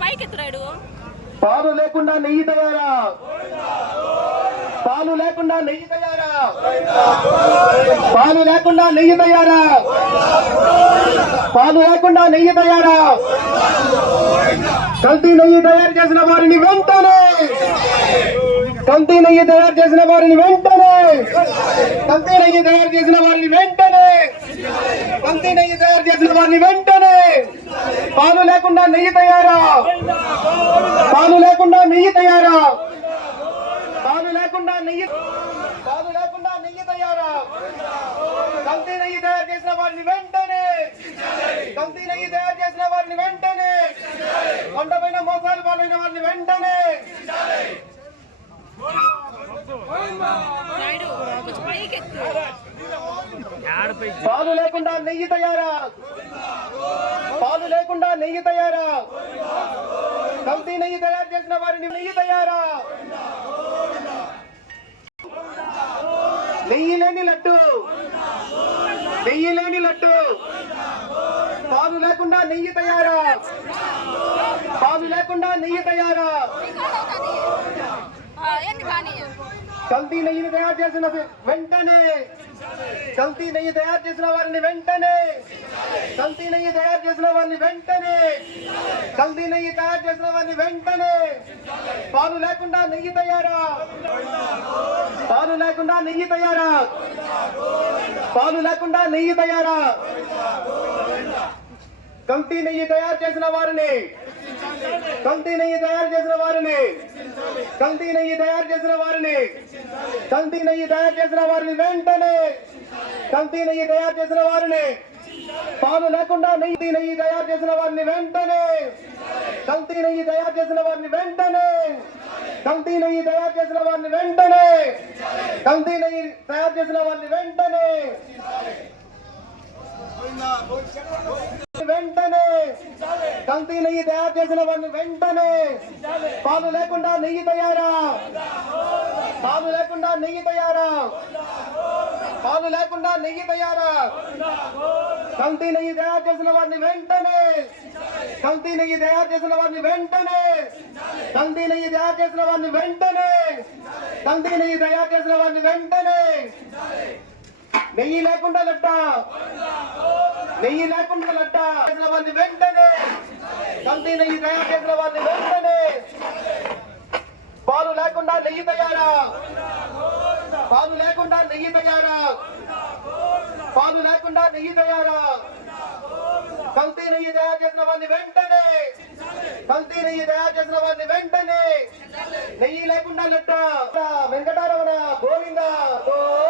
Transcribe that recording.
పైకి ఎత్తురాడు పాలు లేకుండా నెయ్యి తయారా? పాలు లేకుండా నెయ్యి తయారా? పాలు లేకుండా నెయ్యి తయారా? పాలు లేకుండా నెయ్యి తయారా? కల్తీ నెయ్యి తయారు చేసిన వారిని వెంటనే! కల్తీ నెయ్యి తయారు చేసిన వారిని వెంటనే! కల్తీ నెయ్యి తయారు చేసిన వారిని వెంటనే! కల్తీ నెయ్యి తయారు చేసిన వారిని వెంటనే పాలు లేకుండా నెయ్యి తయారా? పాలు లేకుండా నెయ్యి తయారా? పాలు లేకుండా నెయ్యి పాలు లేకుండా నెయ్యి తయారా? కల్తీ నెయ్యి తయారు చేసిన వారిని వెంటనే కల్తీ నెయ్యి తయారు చేసిన వారిని వెంటనే కొండపైన మోసాలు పాలైన వారిని వెంటనే పైకెత్తు. పాలు లేకుండా నెయ్యి తయారా? పాలు లేకుండా నెయ్యి తయారా? కల్తీ నెయ్యి తయారు చేసిన వారిని నెయ్యి తయారా? నెయ్యి లేని లడ్డు. నెయ్యి లేని లడ్డు. పాలు లేకుండా నెయ్యి తయారా? పాలు లేకుండా నెయ్యి తయారా? కల్తీ నెయ్యిని తయారు చేసిన వెంటనే. కల్తీ నెయ్యి తయారు చేసిన వారిని వెంటనే. కల్తీ నెయ్యి తయారు చేసిన వారిని వెంటనే. కల్తీ నెయ్యి తయారు చేసిన వారిని వెంటనే. పాలు లేకుండా నెయ్యి తయారా? పాలు లేకుండా నెయ్యి తయారా? పాలు లేకుండా నెయ్యి తయారా? కల్తీ నెయ్యి తయారు చేసిన వారిని కల్తీ నెయ్యి తయారు చేసిన వారిని. కల్తీ నెయ్యి తయారు చేసిన వారిని. కల్తీ నెయ్యి తయారు చేసిన వారిని వెంటనే కల్తీ నెయ్యి తయారు చేసిన వారిని. పాలు లేకుండా నెయ్యి నెయ్యి తయారు చేసిన వారిని వెంటనే కల్తీ నెయ్యి తయారు చేసిన వారిని వెంటనే కల్తీ నెయ్యి తయారు చేసిన వారిని వెంటనే కల్తీ నెయ్యి తయారు చేసిన వారిని వెంటనే కల్తీ నెయ్యి తయారు చేసిన వారిని వెంటనే. పాలు లేకుండా నెయ్యి తయారా? పాలు లేకుండా నెయ్యి తయారా? పాలు లేకుండా నెయ్యి తయారా? కల్తీ నెయ్యి తయారు చేసిన వారిని వెంటనే. కల్తీ నెయ్యి తయారు చేసిన వారిని వెంటనే. కల్తీ నెయ్యి తయారు చేసిన వారిని వెంటనే. కల్తీ నెయ్యి తయారు చేసిన వారిని వెంటనే. నెయ్యి లేకుండా లడ్డ నెయ్యి లేకుండా లడ్డ చేసిన వారిని వెంటనే కల్తీ నెయ్యి తయారు చేసిన వారిని వెంటనే. పాలు లేకుండా నెయ్యి తయారా? పాలు లేకుండా నెయ్యి తయారా? పాలు లేకుండా నెయ్యి తయారా? కల్తీ నెయ్యి తయారు చేసిన వారిని వెంటనే. కల్తీ నెయ్యి తయారు చేసిన వారిని వెంటనే. నెయ్యి లేకుండా లడ్డ. వెంకటారమణ గోవింద గోవింద